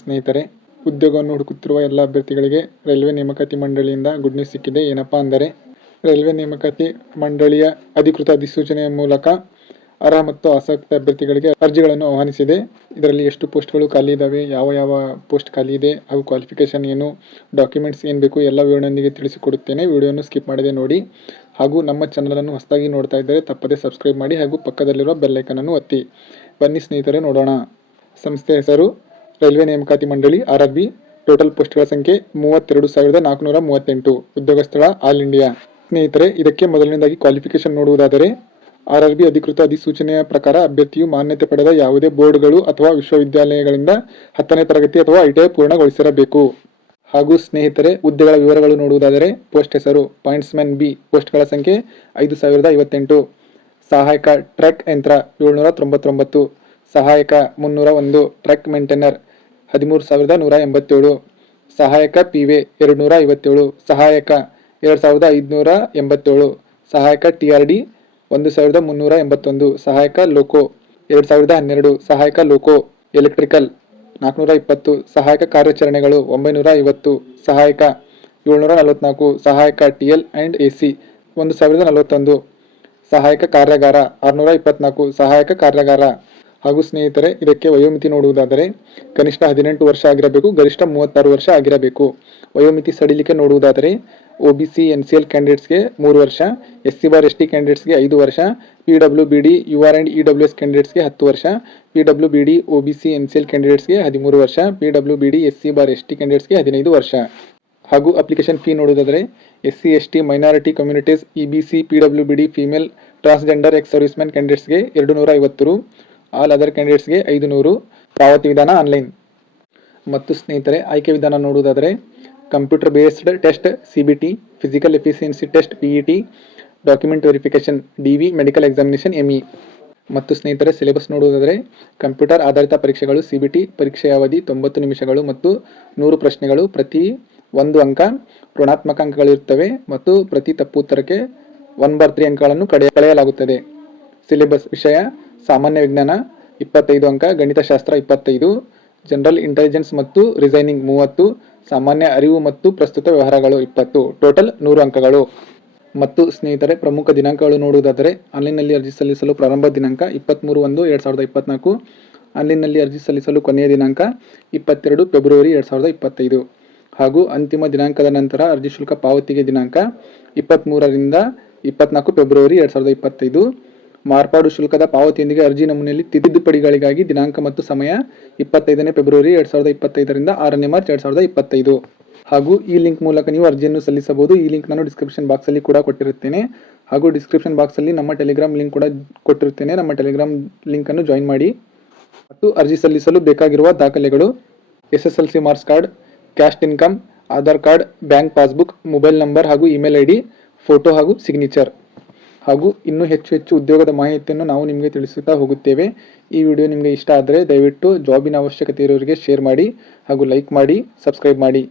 ಸ್ನೇಹಿತರೆ, ಉದ್ಯೋಗವನ್ನು ಹುಡುಕುತ್ತಿರುವ ಎಲ್ಲ ಅಭ್ಯರ್ಥಿಗಳಿಗೆ ರೈಲ್ವೆ ನೇಮಕಾತಿ ಮಂಡಳಿಯಿಂದ ಗುಡ್ ನ್ಯೂಸ್ ಸಿಕ್ಕಿದೆ. ಏನಪ್ಪಾ ಅಂದರೆ, ರೈಲ್ವೆ ನೇಮಕಾತಿ ಮಂಡಳಿಯ ಅಧಿಕೃತ ಅಧಿಸೂಚನೆಯ ಮೂಲಕ ಅರ್ಹ ಮತ್ತು ಆಸಕ್ತ ಅಭ್ಯರ್ಥಿಗಳಿಗೆ ಅರ್ಜಿಗಳನ್ನು ಆಹ್ವಾನಿಸಿದೆ. ಇದರಲ್ಲಿ ಎಷ್ಟು ಪೋಸ್ಟ್ಗಳು ಖಾಲಿ ಇದ್ದಾವೆ ಯಾವ ಯಾವ ಪೋಸ್ಟ್ ಖಾಲಿ ಇದೆ, ಹಾಗೂ ಕ್ವಾಲಿಫಿಕೇಶನ್ ಏನು ಡಾಕ್ಯುಮೆಂಟ್ಸ್ ಏನು ಬೇಕು, ಎಲ್ಲ ವಿವರಣೆಯೊಂದಿಗೆ ತಿಳಿಸಿಕೊಡುತ್ತೇನೆ. ವಿಡಿಯೋನು ಸ್ಕಿಪ್ ಮಾಡದೆ ನೋಡಿ. ಹಾಗೂ ನಮ್ಮ ಚಾನಲನ್ನು ಹೊಸದಾಗಿ ನೋಡ್ತಾ ಇದ್ದರೆ ತಪ್ಪದೇ ಸಬ್ಸ್ಕ್ರೈಬ್ ಮಾಡಿ ಹಾಗೂ ಪಕ್ಕದಲ್ಲಿರುವ ಬೆಲ್ಲೈಕನನ್ನು ಒತ್ತಿ. ಬನ್ನಿ ಸ್ನೇಹಿತರೆ, ನೋಡೋಣ. ಸಂಸ್ಥೆ ಹೆಸರು ರೈಲ್ವೆ ನೇಮಕಾತಿ ಮಂಡಳಿ ಆರ್ ಆರ್ ಬಿ ಟೋಟಲ್ ಪೋಸ್ಟ್ಗಳ ಸಂಖ್ಯೆ ಮೂವತ್ತೆರಡು ಸಾವಿರದ ನಾಲ್ಕುನೂರ ಮೂವತ್ತೆಂಟು. ಉದ್ಯೋಗ ಸ್ಥಳ, ಆಲ್ ಇಂಡಿಯಾ. ಸ್ನೇಹಿತರೆ, ಇದಕ್ಕೆ ಮೊದಲನೇದಾಗಿ ಕ್ವಾಲಿಫಿಕೇಶನ್ ನೋಡುವುದಾದರೆ ಆರ್ ಅಧಿಕೃತ ಅಧಿಸೂಚನೆಯ ಪ್ರಕಾರ ಅಭ್ಯರ್ಥಿಯು ಮಾನ್ಯತೆ ಪಡೆದ ಯಾವುದೇ ಬೋರ್ಡ್ಗಳು ಅಥವಾ ವಿಶ್ವವಿದ್ಯಾಲಯಗಳಿಂದ ಹತ್ತನೇ ತರಗತಿ ಅಥವಾ ಐಟಿಐ ಪೂರ್ಣಗೊಳಿಸಿರಬೇಕು. ಹಾಗೂ ಸ್ನೇಹಿತರೆ, ಹುದ್ದೆಗಳ ವಿವರಗಳು ನೋಡುವುದಾದರೆ, ಪೋಸ್ಟ್ ಹೆಸರು ಪಾಯಿಂಟ್ಸ್ಮನ್ ಬಿ, ಪೋಸ್ಟ್ಗಳ ಸಂಖ್ಯೆ ಐದು ಸಾವಿರದ ಐವತ್ತೆಂಟು. ಸಹಾಯಕ ಟ್ರ್ಯಾಕ್ ಯಂತ್ರ ಏಳ್ನೂರ ತೊಂಬತ್ತೊಂಬತ್ತು. ಸಹಾಯಕ ಮುನ್ನೂರ ಒಂದು, ಟ್ರ್ಯಾಕ್ ಮೇಂಟೈನರ್ ಹದಿಮೂರು ಸಾವಿರದ ನೂರ ಎಂಬತ್ತೇಳು. ಸಹಾಯಕ ಪಿವೆ ಎರಡು ನೂರ ಐವತ್ತೇಳು. ಸಹಾಯಕ ಎರಡು ಸಾವಿರದ ಐದುನೂರ ಎಂಬತ್ತೇಳು. ಸಹಾಯಕ ಟಿ ಆರ್ ಡಿ ಒಂದು ಸಾವಿರದ ಮುನ್ನೂರ ಎಂಬತ್ತೊಂದು. ಸಹಾಯಕ ಲೋಕೋ ಎರಡು ಸಾವಿರದ ಹನ್ನೆರಡು. ಸಹಾಯಕ ಲೋಕೋ ಎಲೆಕ್ಟ್ರಿಕಲ್ ನಾಲ್ಕುನೂರ ಇಪ್ಪತ್ತು. ಸಹಾಯಕ ಕಾರ್ಯಾಚರಣೆಗಳು ಒಂಬೈನೂರ ಐವತ್ತು. ಸಹಾಯಕ ಏಳ್ನೂರ ನಲವತ್ನಾಲ್ಕು. ಸಹಾಯಕ T L and A C ಒಂದು ಸಾವಿರದ ನಲವತ್ತೊಂದು. ಸಹಾಯಕ ಕಾರ್ಯಾಗಾರ ಆರುನೂರ ಇಪ್ಪತ್ನಾಲ್ಕು. ಸಹಾಯಕ ಕಾರ್ಯಾಗಾರ ಹಾಗೂ ಸ್ನೇಹಿತರೆ, ಇದಕ್ಕೆ ವಯೋಮಿತಿ ನೋಡುವುದಾದರೆ ಕನಿಷ್ಠ ಹದಿನೆಂಟು ವರ್ಷ ಆಗಿರಬೇಕು, ಗರಿಷ್ಠ ಮೂವತ್ತಾರು ವರ್ಷ ಆಗಿರಬೇಕು. ವಯೋಮಿತಿ ಸಡಿಲಿಕೆ ನೋಡುವುದಾದರೆ O B C N C L ಕ್ಯಾಂಡಿಡೇಟ್ಸ್ಗೆ ಮೂರು ವರ್ಷ S C bar S T ಕ್ಯಾಂಡಿಡೇಟ್ಸ್ಗೆ ಐದು ವರ್ಷ P W B D U R and E W S ಕ್ಯಾಂಡಿಡೇಟ್ಸ್ಗೆ ಹತ್ತು ವರ್ಷ P W B D O B C N C L ಕ್ಯಾಂಡಿಡೇಟ್ಸ್ಗೆ ಹದಿಮೂರು ವರ್ಷ P W B D S C bar S T ಕ್ಯಾಂಡಿಡೇಟ್ಸ್ಗೆ ಹದಿನೈದು ವರ್ಷ. ಹಾಗೂ application fee ನೋಡುವುದಾದರೆ S C S T minority communities E B C P W B D female transgender ex serviceman ಕ್ಯಾಂಡಿಡೇಟ್ಸ್ಗೆ ಎರಡು ನೂರ ಐವತ್ತು all other ಕ್ಯಾಂಡಿಡೇಟ್ಸ್ಗೆ ಐದು ನೂರು ಪಾವತಿ ವಿಧಾನ ಆನ್ಲೈನ್ ಮತ್ತು ಸ್ನೇಹಿತರೆ, ಆಯ್ಕೆ ವಿಧಾನ ನೋಡುವುದಾದರೆ computer based test C B T physical efficiency test P E T document verification D V medical examination M E ಮತ್ತು ಸ್ನೇಹಿತರೆ ಸಿಲೆಬಸ್ ನೋಡುವುದಾದರೆ ಕಂಪ್ಯೂಟರ್ ಆಧಾರಿತ ಪರೀಕ್ಷೆಗಳು ಸಿ ಬಿ ಟಿ ಪರೀಕ್ಷೆಯ ಅವಧಿ ತೊಂಬತ್ತು ನಿಮಿಷಗಳು ಮತ್ತು ನೂರು ಪ್ರಶ್ನೆಗಳು ಪ್ರತಿ ಒಂದು ಅಂಕ ಋಣಾತ್ಮಕ ಅಂಕಗಳಿರುತ್ತವೆ ಮತ್ತು ಪ್ರತಿ ತಪ್ಪು ಉತ್ತರಕ್ಕೆ ಒನ್ ಬಾರ್ ತ್ರೀ ಅಂಕಗಳನ್ನು ಕಡೆ, ಕಳೆಯಲಾಗುತ್ತದೆ. ಸಿಲೆಬಸ್ ವಿಷಯ ಸಾಮಾನ್ಯ ವಿಜ್ಞಾನ, ಇಪ್ಪತ್ತೈದು ಅಂಕ, ಗಣಿತಶಾಸ್ತ್ರ ಇಪ್ಪತ್ತೈದು ಜನರಲ್ ಇಂಟೆಲಿಜೆನ್ಸ್ ಮತ್ತು ರಿಸೈನಿಂಗ್ ಮೂವತ್ತು, ಸಾಮಾನ್ಯ ಅರಿವು ಮತ್ತು ಪ್ರಸ್ತುತ ವ್ಯವಹಾರಗಳು ಇಪ್ಪತ್ತು ಟೋಟಲ್ ನೂರು ಅಂಕಗಳು. ಮತ್ತು ಸ್ನೇಹಿತರೆ, ಪ್ರಮುಖ ದಿನಾಂಕಗಳು ನೋಡುವುದಾದರೆ ಆನ್ಲೈನ್ನಲ್ಲಿ ಅರ್ಜಿ ಸಲ್ಲಿಸಲು ಪ್ರಾರಂಭ ದಿನಾಂಕ ಇಪ್ಪತ್ತ್ಮೂರು ಒಂದು ಎರಡು ಸಾವಿರದ ಇಪ್ಪತ್ನಾಲ್ಕು ಆನ್ಲೈನ್ನಲ್ಲಿ ಅರ್ಜಿ ಸಲ್ಲಿಸಲು ಕೊನೆಯ ದಿನಾಂಕ ಇಪ್ಪತ್ತೆರಡು ಫೆಬ್ರವರಿ ಎರಡು ಸಾವಿರದ ಇಪ್ಪತ್ತೈದು. ಹಾಗೂ ಅಂತಿಮ ದಿನಾಂಕದ ನಂತರ ಅರ್ಜಿ ಶುಲ್ಕ ಪಾವತಿಗೆ ದಿನಾಂಕ ಇಪ್ಪತ್ತ್ಮೂರರಿಂದ ಇಪ್ಪತ್ನಾಲ್ಕು ಫೆಬ್ರವರಿ ಎರಡು ಸಾವಿರದ ಇಪ್ಪತ್ತೈದು. ಮಾರ್ಪಾಡು ಶುಲ್ಕದ ಪಾವತಿಯೊಂದಿಗೆ ಅರ್ಜಿ ನಮೂನೆಯಲ್ಲಿ ತಿದ್ದುಪಡಿಗಳಿಗಾಗಿ ದಿನಾಂಕ ಮತ್ತು ಸಮಯ ಇಪ್ಪತ್ತೈದನೇ ಫೆಬ್ರವರಿ ಎರಡ್ ಸಾವಿರದ ಇಪ್ಪತ್ತೈದರಿಂದ ಆರನೇ ಮಾರ್ಚ್ ಎರಡು ಸಾವಿರದ ಇಪ್ಪತ್ತೈದು. ಹಾಗೂ ಈ ಲಿಂಕ್ ಮೂಲಕ ನೀವು ಅರ್ಜಿಯನ್ನು ಸಲ್ಲಿಸಬಹುದು. ಈ ಲಿಂಕ್ ನಾನು ಡಿಸ್ಕ್ರಿಪ್ಷನ್ ಬಾಕ್ಸಲ್ಲಿ ಕೂಡ ಕೊಟ್ಟಿರುತ್ತೇನೆ. ಹಾಗೂ ಡಿಸ್ಕ್ರಿಪ್ಷನ್ ಬಾಕ್ಸಲ್ಲಿ ನಮ್ಮ ಟೆಲಿಗ್ರಾಮ್ ಲಿಂಕ್ ಕೂಡ ಕೊಟ್ಟಿರುತ್ತೇನೆ. ನಮ್ಮ ಟೆಲಿಗ್ರಾಮ್ ಲಿಂಕನ್ನು ಜಾಯಿನ್ ಮಾಡಿ. ಮತ್ತು ಅರ್ಜಿ ಸಲ್ಲಿಸಲು ಬೇಕಾಗಿರುವ ದಾಖಲೆಗಳು S S L C marks card caste income, Aadhaar card, bank passbook, mobile number ಹಾಗೂ ಇಮೇಲ್ ಐ ಡಿ ಫೋಟೋ ಹಾಗೂ ಸಿಗ್ನೇಚರ್. ಹಾಗೂ ಇನ್ನೂ ಹೆಚ್ಚು ಹೆಚ್ಚು ಉದ್ಯೋಗದ ಮಾಹಿತಿಯನ್ನು ನಾವು ನಿಮಗೆ ತಿಳಿಸುತ್ತಾ ಹೋಗುತ್ತೇವೆ. ಈ ವಿಡಿಯೋ ನಿಮಗೆ ಇಷ್ಟ ಆದರೆ ದಯವಿಟ್ಟು ಜಾಬಿನ ಅವಶ್ಯಕತೆ ಇರೋರಿಗೆ ಶೇರ್ ಮಾಡಿ ಹಾಗೂ ಲೈಕ್ ಮಾಡಿ, ಸಬ್ಸ್ಕ್ರೈಬ್ ಮಾಡಿ.